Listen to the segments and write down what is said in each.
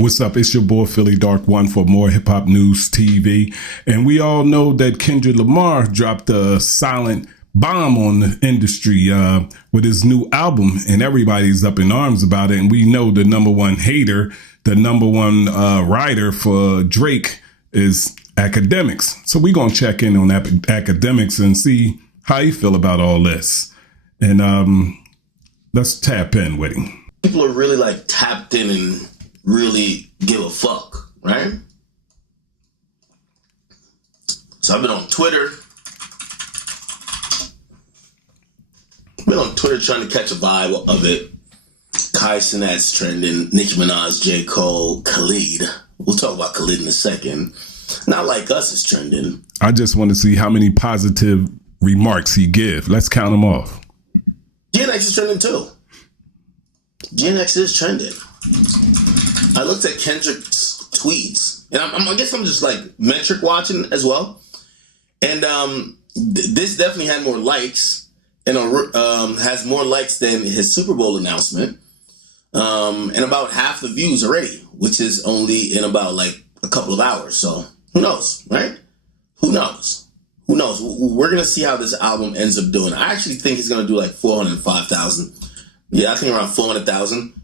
What's up? It's your boy Philly Dark One for more hip hop news TV. And we all know that Kendrick Lamar dropped a silent bomb on the industry with his new album, and everybody's up in arms about it. And we know the number one hater, the number one writer for Drake is Akademiks. So we're going to check in on Akademiks and see how you feel about all this. And let's tap in with him. People are really like tapped in and really give a fuck, right? So I've been on Twitter. Trying to catch a vibe of it. Kai Cenat's trending. Nicki Minaj, J. Cole, Khalid. We'll talk about Khalid in a second. Not Like Us is trending. I just want to see how many positive remarks he give. Let's count them off. GNX is trending too. GNX is trending. I looked at Kendrick's tweets, and I guess I'm just like metric watching as well. And this definitely had more likes, and has more likes than his Super Bowl announcement, and about half the views already, which is only in about like a couple of hours. So who knows, right? Who knows? Who knows? We're gonna see how this album ends up doing. I actually think he's gonna do like 405,000. Yeah, I think around 400,000.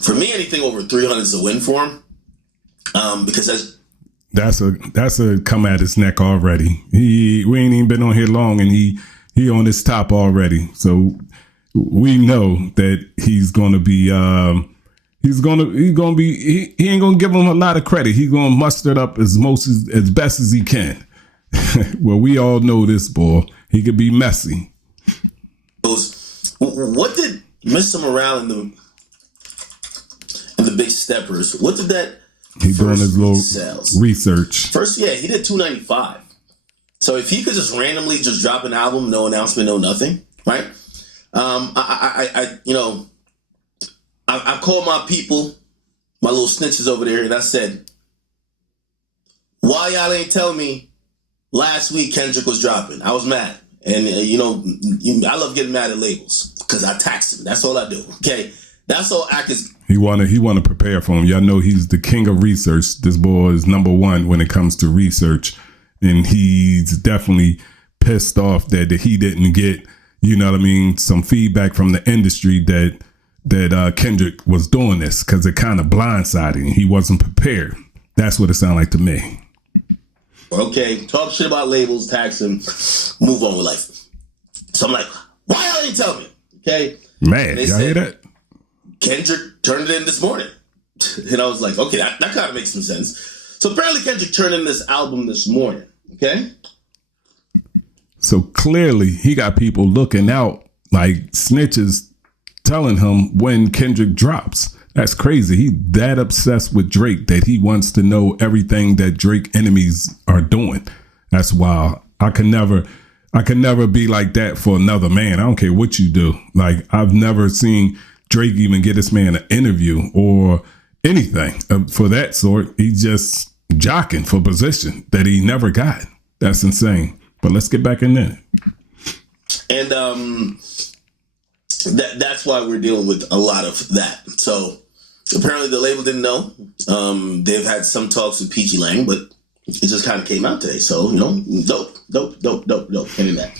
For me, anything over 300 is a win for him, because that's a come at his neck already. We ain't even been on here long, and he on his top already. So we know that he's gonna be he ain't gonna give him a lot of credit. He's gonna muster it up as best as he can. Well, we all know this boy. He could be messy. What did Mr. Morale and the Big Steppers? What did that? He's doing his little research. First, yeah, he did 295. So if he could just randomly just drop an album, no announcement, no nothing, right? I called my people, my little snitches over there, and I said, "Why y'all ain't tell me last week Kendrick was dropping?" I was mad, and I love getting mad at labels because I tax them. That's all I do. Okay, that's all act is. He wanna prepare for him. Y'all know he's the king of research. This boy is number one when it comes to research, and he's definitely pissed off that he didn't get, some feedback from the industry that Kendrick was doing this, because it kind of blindsided him. He wasn't prepared. That's what it sounded like to me. Okay, talk shit about labels, tax them, move on with life. So I'm like, why y'all ain't tell me? Okay, man, y'all hear that? Kendrick turned it in this morning. And I was like, okay, that kind of makes some sense. So apparently Kendrick turned in this album this morning, okay? So clearly he got people looking out like snitches telling him when Kendrick drops. That's crazy. He that obsessed with Drake that he wants to know everything that Drake enemies are doing. That's wild. I can never be like that for another man. I don't care what you do. Like, I've never seen Drake even get this man an interview or anything for that sort. He's just jockeying for position that he never got. That's insane. But let's get back in there. And that's why we're dealing with a lot of that. So apparently the label didn't know. They've had some talks with PG Lang, but it just kind of came out today. So, dope. Getting that.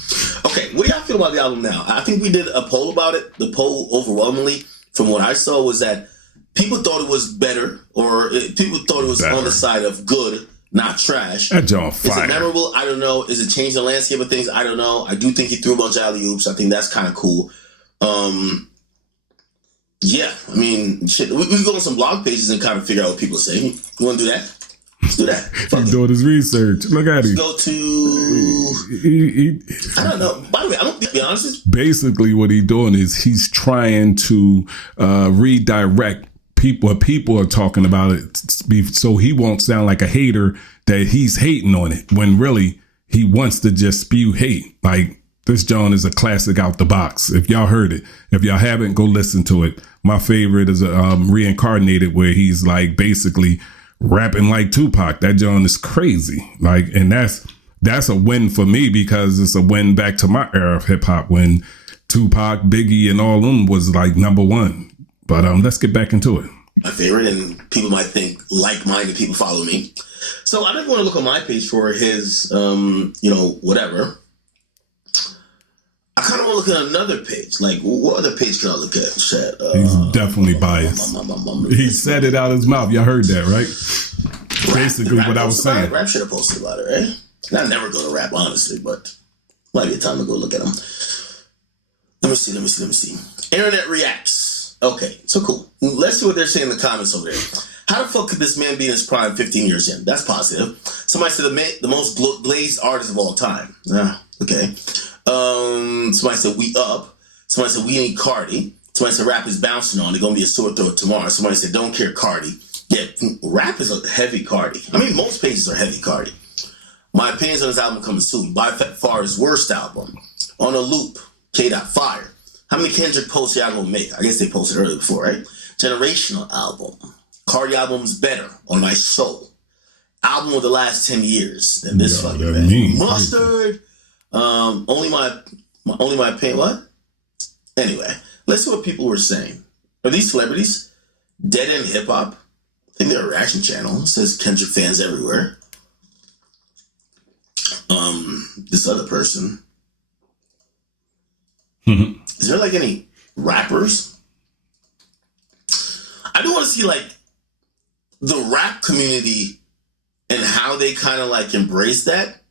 Okay, what do y'all feel about the album now? I think we did a poll about it. The poll overwhelmingly, from what I saw, was that people thought it was better, or people thought it was on the side of good, not trash. That joint fire. Is it memorable? I don't know. Is it changing the landscape of things? I don't know. I do think he threw a bunch of alley-oops. I think that's kind of cool. Yeah, I mean, shit. We can go on some blog pages and kind of figure out what people are saying. You want to do that? Let's do that. He's doing his research. Look at him. Go to... I don't know. By the way, I'm going to be honest. Basically, what he's doing is he's trying to redirect what people are talking about it, so he won't sound like a hater that he's hating on it, when really he wants to just spew hate. Like, this John is a classic out the box. If y'all heard it, if y'all haven't, go listen to it. My favorite is Reincarnated, where he's like basically rapping like Tupac. That John is crazy. Like, and that's a win for me, because it's a win back to my era of hip hop when Tupac, Biggie, and all them was like number one. But let's get back into it. my favorite, and people might think like-minded people follow me. So I didn't want to look on my page for his, whatever. I kind of want to look at another page. Like, what other page can I look at? He's definitely biased. He said it out of his mouth. Y'all heard that, right? Basically what I was saying. Rap should have posted about it, right? I never go to Rap, honestly, but might be a time to go look at him. Let me see. Internet reacts. Okay, so cool. Let's see what they're saying in the comments over there. How the fuck could this man be in his prime 15 years in? That's positive. Somebody said the most glazed artist of all time. Okay. Somebody said we up. Somebody said we ain't Cardi. Somebody said rap is bouncing on. They're gonna be a sore throat tomorrow. Somebody said don't care Cardi. Yeah, rap is a heavy Cardi. I mean, most pages are heavy Cardi. My opinions on this album coming soon. By far his worst album. On a loop. K.Fire. How many Kendrick posts y'all gonna make? I guess they posted earlier before, right? Generational album. Cardi album's better on my soul. Album of the last 10 years than this fucking band. Mustard. Only my opinion. What? Anyway, let's see what people were saying. Are these celebrities? Dead End Hip Hop. I think they're a reaction channel. It says Kendrick fans everywhere. This other person. Is there like any rappers? I do want to see like the rap community and how they kind of like embrace that.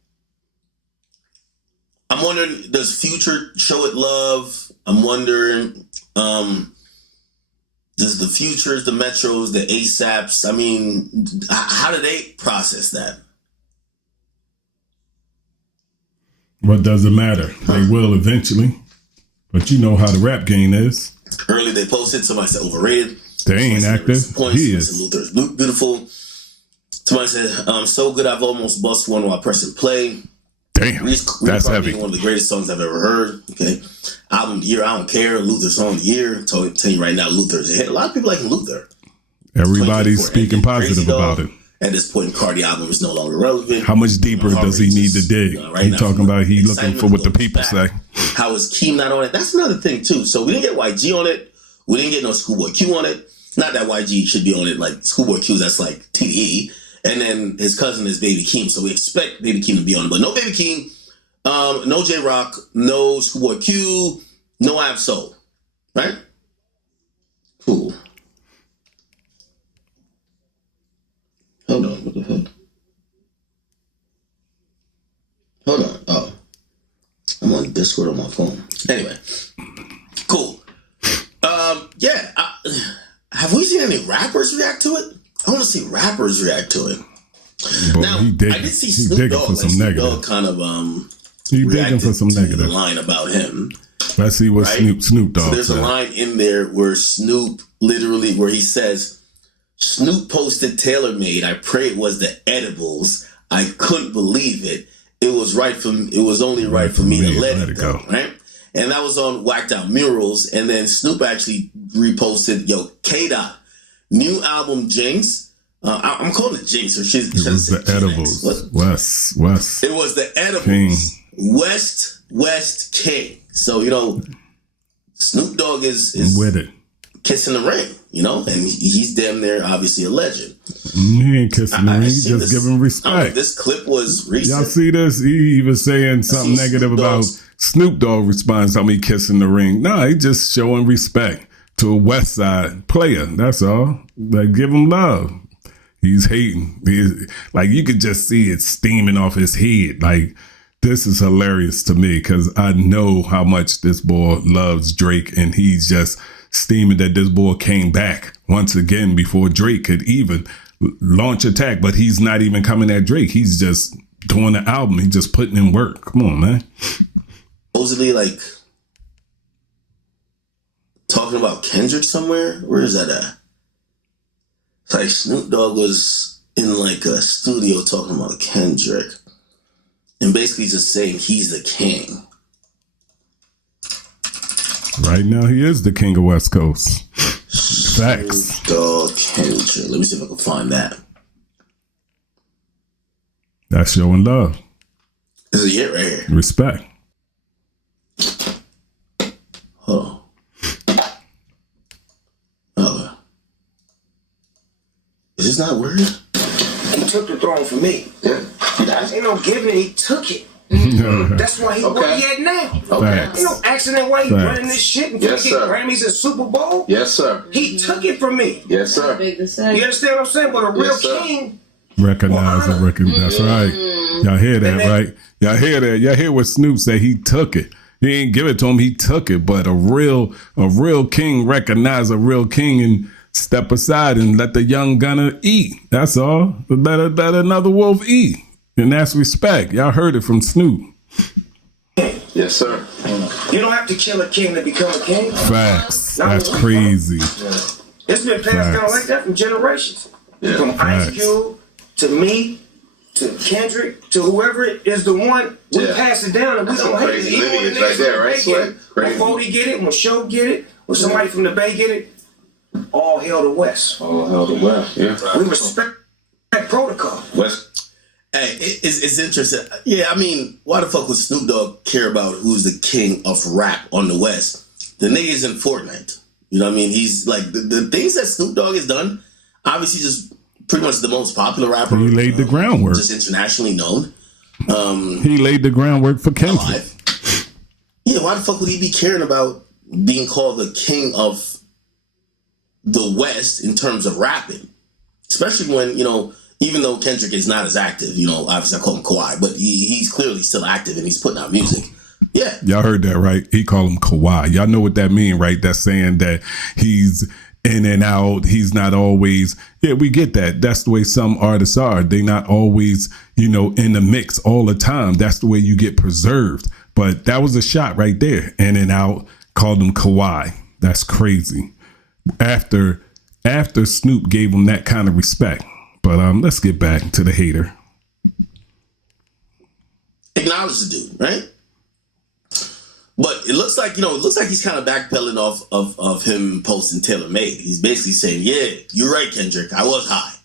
I'm wondering, does Future show it love? I'm wondering, does the Futures, the Metros, the ASAPs, I mean, how do they process that? What does it matter? They will eventually. But you know how the rap game is. Early they posted, somebody said overrated. They ain't active. He is. Luther's beautiful. Somebody said, so good I've almost bust one while pressing play. Damn, that's heavy. One of the greatest songs I've ever heard. Okay. Album of the year, I don't care. Luther song of the year. Tell you right now, Luther's a hit. A lot of people like Luther. Everybody's speaking positive about it. At this point, Cardi album is no longer relevant. How much deeper does he need to dig? He talking about he looking for what the people say. How is Keem not on it? That's another thing too. So we didn't get YG on it. We didn't get no Schoolboy Q on it. Not that YG should be on it. Like Schoolboy Q, that's like TDE. And then his cousin is Baby Keem. So we expect Baby Keem to be on it. But no Baby Keem, no J Rock, no Schoolboy Q, no Ab Soul. Right? Cool. Hold on, what the fuck? Hold on. Oh. I'm on Discord on my phone. Anyway. Cool. Yeah. Have we seen any rappers react to it? I want to see rappers react to it. Boy, now, I did see Snoop Dogg. For some Snoop negative. Dogg kind of he digging for some negative. The line about him. Let's see what right? Snoop Dogg. So there's a line in there where Snoop literally, where he says, Snoop posted TaylorMade. I pray it was the edibles. I couldn't believe it. It was only right for me to let it go. Right? And that was on Whacked Out Murals. And then Snoop actually reposted, K-Dot, new album Jinx. I'm calling it Jinx. Or it was the edibles. West. It was the edibles. King. West King. So, Snoop Dogg is with it. Kissing the ring, and he's damn near obviously a legend. He ain't kissing the ring, he just giving respect. This clip was recent. Y'all see this? He was saying something negative about Snoop Dogg responds to me kissing the ring. No, he just showing respect to a West Side player. That's all. Like, give him love. He's hating. Like, you could just see it steaming off his head. Like, this is hilarious to me because I know how much this boy loves Drake, and he's just steaming that this boy came back once again before Drake could even launch attack. But he's not even coming at Drake. He's just doing the album. He's just putting in work. Come on, man. Supposedly, like, talking about Kendrick somewhere? Where is that at? It's like Snoop Dogg was in like a studio talking about Kendrick and basically just saying he's the king. Right now, he is the king of West Coast. Facts. Snoop Dogg, Kendrick. Let me see if I can find that. That's showing love. This is it right here. Respect. Hold on. is not worried. He took the throne from me. Yeah. Ain't no giving it, he took it. That's why he Okay. where he at now. Okay. Ain't no accident why he running this shit and Yes, get sir. Grammys and Super Bowl. Yes, sir. He took it from me. Yes, sir. Big to say. You understand what I'm saying? But a real Yes, sir. king, Recognize it, recognize. That's right. Y'all hear that, right? Y'all hear that? Y'all hear what Snoop say? He took it. He ain't give it to him. He took it. But a real king recognize a real king and step aside and let the young gunner eat. That's all. Let another wolf eat, and that's respect. Y'all heard it from Snoop. Yes, sir. you don't have to kill a king to become a king. Facts. That's crazy. It's been passed down like that from generations. From Ice Cube to me to Kendrick to whoever is the one, we pass it down and we don't hate it. Even when the next there, right? Bay get it, when Bodie get it, when Show get it, when somebody from the Bay get it, all hail the West. All hell the West. Yeah. We respect that protocol. West. Hey, it's interesting. Yeah, I mean, why the fuck would Snoop Dogg care about who's the king of rap on the West? The nigga's in Fortnite. You know what I mean? He's like, the things that Snoop Dogg has done, obviously just pretty much the most popular rapper. He laid the groundwork. Just internationally known. He laid the groundwork for Kendrick. Alive. Yeah, why the fuck would he be caring about being called the king of the West in terms of rapping? Especially when, you know, even though Kendrick is not as active, you know, obviously I call him Kawhi, but he's clearly still active and he's putting out music. Yeah. Y'all heard that, right? He called him Kawhi. Y'all know what that mean, right? That's saying that he's in and out. He's not always. Yeah, we get that. That's the way some artists are. They not always, you know, in the mix all the time. That's the way you get preserved. But that was a shot right there. In and out. Called him Kawhi. That's crazy. After Snoop gave him that kind of respect. But let's get back to the hater. Acknowledge the dude, right? But it looks like he's kind of backpedaling off of him posting Taylor Made. He's basically saying, yeah, you're right, Kendrick. I was high.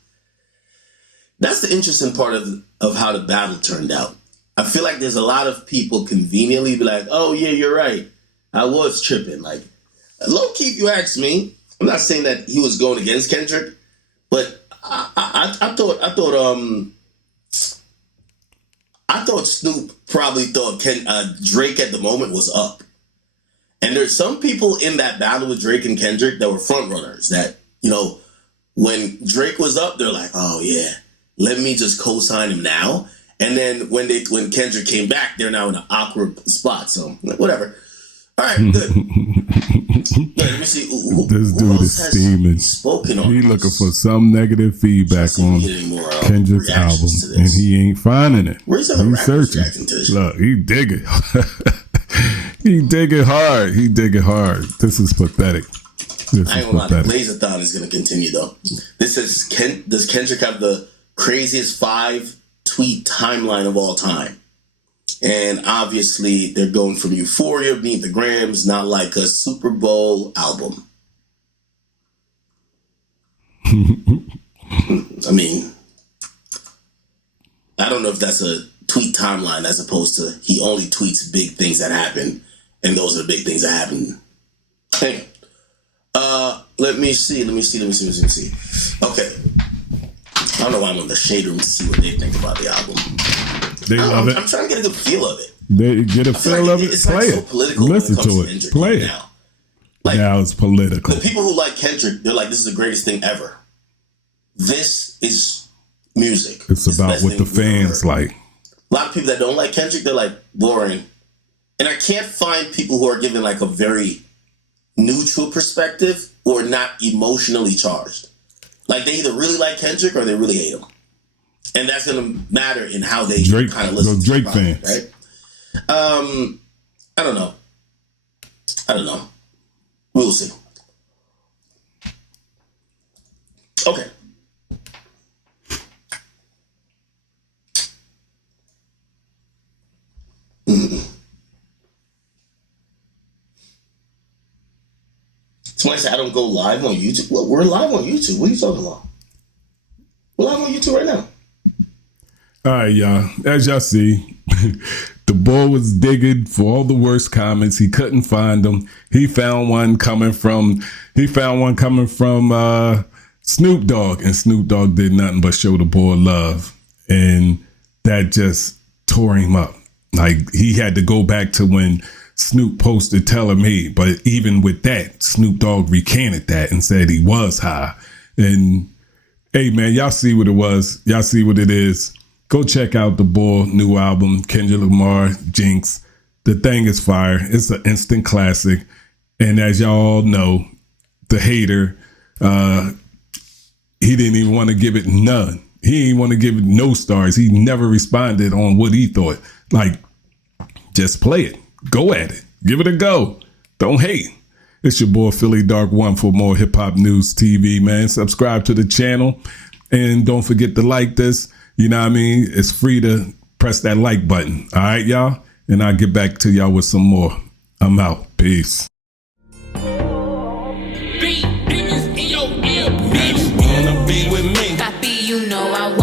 That's the interesting part of how the battle turned out. I feel like there's a lot of people conveniently be like, oh, yeah, you're right. I was tripping. Like, low key, if you ask me, I'm not saying that he was going against Kendrick, but I thought Snoop probably thought Drake at the moment was up. And there's some people in that battle with Drake and Kendrick that were front runners that, you know, when Drake was up, they're like, oh yeah, let me just co-sign him now. And then when Kendrick came back, they're now in an awkward spot. So whatever. All right, good. Let me see. This dude is steaming. Spoken on He this? looking for some negative feedback on Kendrick's album, and he ain't finding it. Where's the He's rappers searching. reacting to this? Look, he digging. He digging hard. He digging hard. This is pathetic. I ain't gonna lie, the Blazathon is gonna continue though. This is does Kendrick have the craziest 5-tweet timeline of all time? And obviously, they're going from Euphoria, Meet the Grams, not like a Super Bowl album. I mean, I don't know if that's a tweet timeline as opposed to he only tweets big things that happen, and those are the big things that happen. Hang on. Let me see. Okay. I don't know why I'm on the shade room to see what they think about the album. They love it. I'm trying to get a good feel of it. They get a feel of it. It's Play like so it. political. Listen when it comes to it. Kendrick Play it. now. Like, Now it's political. the people who like Kendrick, they're like, this is the greatest thing ever. This is music. It's the about best what the thing we've ever fans heard. like. A lot of people that don't like Kendrick, they're like, boring. And I can't find people who are giving like a very neutral perspective or not emotionally charged. Like they either really like Kendrick or they really hate him. And that's going to matter in how they kind of listen to Drake the product, fans. right? I don't know. We will see. Okay. Somebody said I don't go live on YouTube. Well, we're live on YouTube. What are you talking about? We're live on YouTube right now. All right, y'all. As y'all see, the boy was digging for all the worst comments. He couldn't find them. He found one coming from Snoop Dogg, and Snoop Dogg did nothing but show the boy love, and that just tore him up. Like, he had to go back to when Snoop posted Taylor Made, but even with that, Snoop Dogg recanted that and said he was high. And hey, man, y'all see what it was. Y'all see what it is. Go check out the boy new album, Kendrick Lamar, Jinx. The thing is fire. It's an instant classic. And as y'all know, the hater, he didn't even want to give it none. He didn't want to give it no stars. He never responded on what he thought. Like, just play it. Go at it. Give it a go. Don't hate. It's your boy Philly Dark One for more hip hop news TV, man. Subscribe to the channel and don't forget to like this. You know what I mean? It's free to press that like button. All right, y'all? And I'll get back to y'all with some more. I'm out. Peace. Be demons in your ear, bitch. Wanna be with me? Copy, you know I